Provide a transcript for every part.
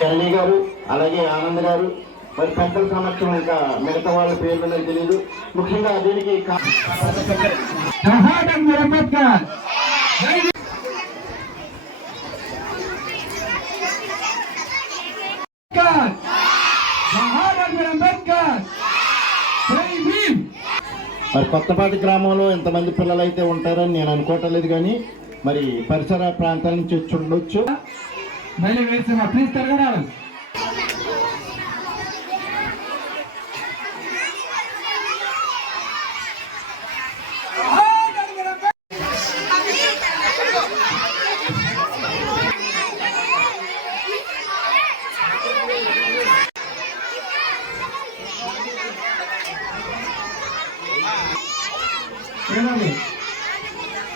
కరణి గారు అలాగే ఆనంద్ గారు మరి పెద్దల సమక్షం ఇంకా మిగతా వాళ్ళ పేర్లు నాకు తెలియదు. ముఖ్యంగా దీనికి మరి కొత్తపాటి గ్రామంలో ఎంతమంది పిల్లలు అయితే ఉంటారని నేను అనుకోవటం లేదు, కానీ మరి పరిసర ప్రాంతాల నుంచి వచ్చి ఉండొచ్చు. మళ్ళీ వేసిన ప్లీజ్ తిరగడాలి.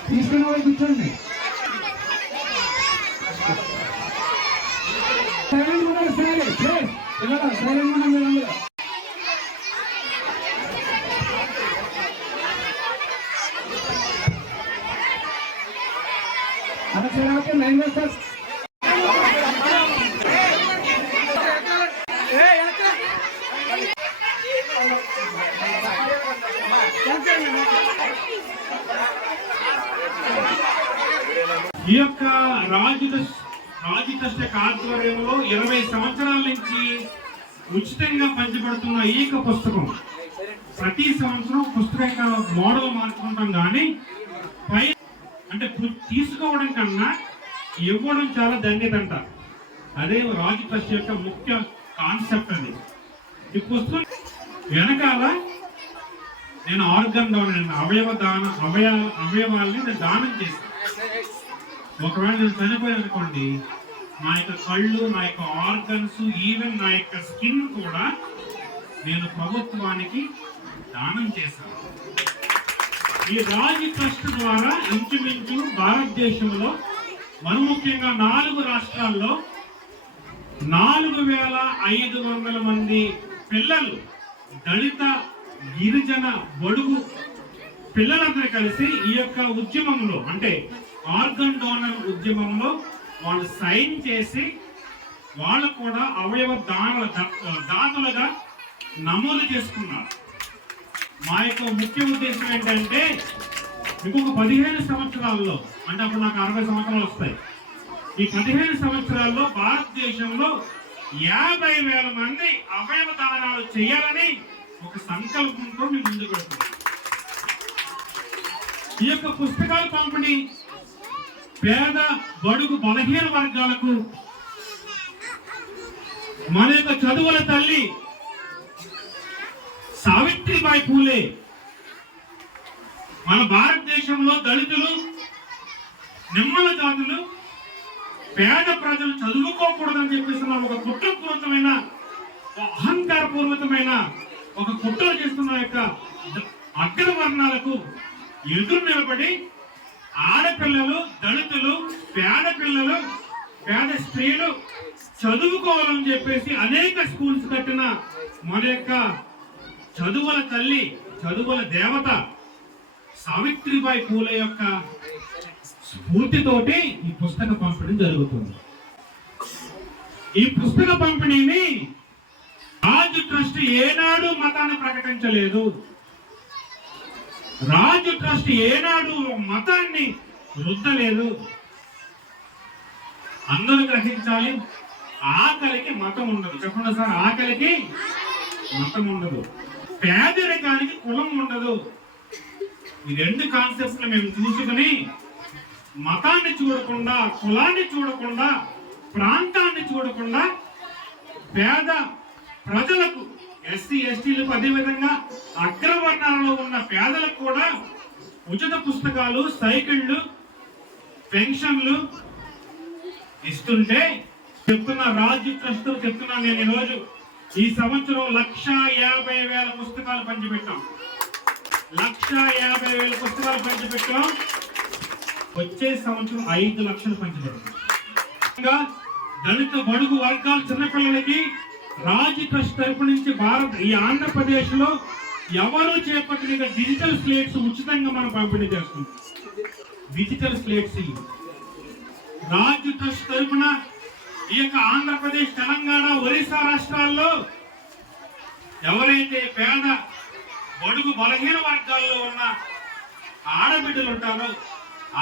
తీసుకునే వాళ్ళు కూర్చోండి. సైలెంట్ ఉన్నారు. సరే సైలెంట్ ఉన్నాం మీరు. అలా సరే ఓకే లైన్ వేస్తారు. ఈ యొక్క రాజు ట్రస్ట్ ఆధ్వర్యంలో 20 సంవత్సరాల నుంచి ఉచితంగా పంచబడుతున్న ఈ యొక్క పుస్తకం ప్రతి సంవత్సరం పుస్తకంగా మోడల్ మార్చుకుంటాం, కానీ అంటే తీసుకోవడం కన్నా ఇవ్వడం చాలా ధన్యత అంట. అదే రాజు ట్రస్ట్ యొక్క ముఖ్య కాన్సెప్ట్. అది ఈ పుస్తకం వెనకాల నేను ఆర్గన్ డొనేషన్ అవయవాల్ని నేను దానం చేశాను. ఒకవేళ నేను చనిపోయాను అనుకోండి, నా యొక్క కళ్ళు, నా యొక్క ఆర్గన్స్, ఈవెన్ నా యొక్క స్కిన్ కూడా నేను ప్రభుత్వానికి దానం చేశాను. ఈ రాజు ట్రస్ట్ ద్వారా ఇంచుమించు భారతదేశంలో మరి ముఖ్యంగా 4 రాష్ట్రాల్లో 4500 మంది పిల్లలు, దళిత, గిరిజన, బడుగు పిల్లలందరూ కలిసి ఈ యొక్క ఉద్యమంలో, అంటే ఆర్గన్ డోనర్ ఉద్యమంలో వాళ్ళు సైన్ చేసి వాళ్ళు కూడా అవయవ దాతలుగా నమోదు చేసుకున్నారు. మా యొక్క ముఖ్య ఉద్దేశం ఏంటంటే ఇంకొక 15 సంవత్సరాల్లో, అంటే అప్పుడు నాకు 60 సంవత్సరాలు వస్తాయి, ఈ 15 సంవత్సరాల్లో భారతదేశంలో 50,000 మంది అవయవ దానాలు చేయాలని ఒక సంకల్పంతో మేము ముందుకు వెళ్తున్నాం. ఈ యొక్క పుస్తకాల పంపిణీ పేద, బడుగు, బలహీన వర్గాలకు మన యొక్క చదువుల తల్లి సావిత్రిబాయి పూలే మన భారతదేశంలో దళితులు, నిమ్మల జాతులు, పేద ప్రజలు చదువుకోకూడదని చెప్పేసి ఒక కుట్రపూరితమైన, అహంకారపూర్వకమైన ఒక కుట్ర చేస్తున్న యొక్క అగ్రవర్ణాలకు ఎదురు నిలబడి ఆడపిల్లలు, దళితులు, పేద పిల్లలు, పేద స్త్రీలు చదువుకోవాలని చెప్పేసి అనేక స్కూల్స్ కట్టిన మన యొక్క చదువుల తల్లి, చదువుల దేవత సావిత్రిబాయి పూలే యొక్క స్ఫూర్తితోటి ఈ పుస్తక పంపిణీ జరుగుతుంది. ఈ పుస్తక పంపిణీని రాజు ట్రస్ట్ ఏనాడు మతాన్ని ప్రకటించలేదు. రాజు ట్రస్ట్ ఏనాడు మతాన్ని రుద్దలేదు. అందరూ గ్రహించాలి, ఆకలికి మతం ఉండదు. చెప్పండి సార్, ఆకలికి మతం ఉండదు, పేదరికానికి కులం ఉండదు. ఈ 2 కాన్సెప్ట్స్ మేము చూసుకుని మతాన్ని చూడకుండా, కులాన్ని చూడకుండా, ప్రాంతాన్ని చూడకుండా పేద ప్రజలకు, ఎస్సీ ఎస్టీలకు, అదేవిధంగా అగ్రవర్ణాలలో ఉన్న పేదలకు కూడా ఉచిత పుస్తకాలు, సైకిళ్లు, పెన్షన్లు ఇస్తుంటే చెప్తున్న రాజు ట్రస్ట్ చెప్తున్నా నేను ఈరోజు ఈ సంవత్సరం 150,000 పుస్తకాలు పంచిపెట్టాం. 150,000 పుస్తకాలు పంచిపెట్టాం. వచ్చే సంవత్సరం 5 లక్షలు పంచిపెట్టాం. దళిత, బడుగు వర్గాల చిన్నపిల్లలకి రాజు ట్రస్ట్ తరపు నుంచి ఈ ఆంధ్రప్రదేశ్ లో ఎవరు చేపట్టిన డిజిటల్ స్లేట్స్ ఉచితంగా మనం పంపిణీ చేస్తున్నాం. డిజిటల్ స్లేట్స్ రాజు ట్రస్ట్ తరపున ఈ యొక్క ఆంధ్రప్రదేశ్, తెలంగాణ, ఒరిస్సా రాష్ట్రాల్లో ఎవరైతే పేద బడుగు బలహీన వర్గాల్లో ఉన్న ఆడబిడ్డలు ఉంటారో,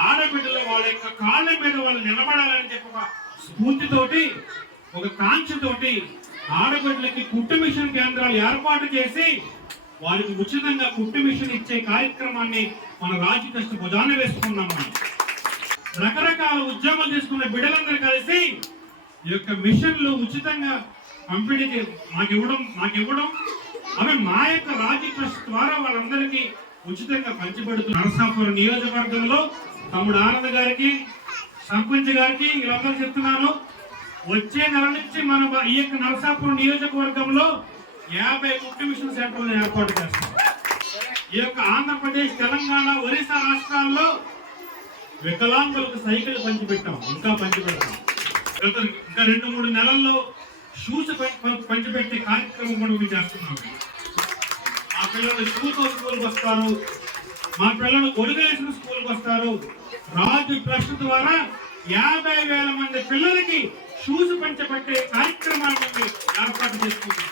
ఆడబిడ్డలు వాళ్ళ యొక్క కాళ్ళ మీద వాళ్ళు నిలబడాలని చెప్పి ఒక స్ఫూర్తితోటి, ఒక కాంక్షతోటి ఆడబిడ్డలకి కుట్టు మిషన్ కేంద్రాలు ఏర్పాటు చేసి వారికి ఉచితంగా కుట్టు మిషన్ ఇచ్చే కార్యక్రమాన్ని మన రాజు కష్ట భుజాన వేసుకున్నాము. రకరకాల ఉద్యోగాలు తీసుకున్న బిడ్డలందరూ కలిసి ఈ యొక్క మిషన్లు ఉచితంగా పంపిణీ మాకు ఇవ్వడం అవి మా యొక్క రాజు ట్రస్ట్ ద్వారా వాళ్ళందరికీ ఉచితంగా పంచిపెడుతున్నారు. నరసాపురం నియోజకవర్గంలో తమ్ముడు ఆనంద్ గారికి, సర్పంచ్ గారికి వీళ్ళందరూ చెప్తున్నాను, వచ్చే నెల నుంచి మనం ఈ యొక్క నరసాపురం నియోజకవర్గంలో 50 కుట్టు మిషన్ సెంటర్లను ఏర్పాటు చేస్తాం. ఈ యొక్క ఆంధ్రప్రదేశ్, తెలంగాణ, ఒరిస్సా రాష్ట్రాల్లో వికలాంగులకు సైకిల్ పంచిపెట్టాం, ఇంకా పంచిపెడతాం. ఇంకా 2-3 నెలల్లో షూస్ పంచిపెట్టే కార్యక్రమం కూడా మేము చేస్తున్నాం. మా పిల్లలు షూతో స్కూల్కి వస్తారు, మా పిల్లలు గొడుగేసిన స్కూల్కి వస్తారు. రాజు ట్రస్ట్ ద్వారా 50,000 మంది పిల్లలకి షూస్ పంచబట్టే కార్యక్రమాన్ని ఏర్పాటు చేసుకుంటాం.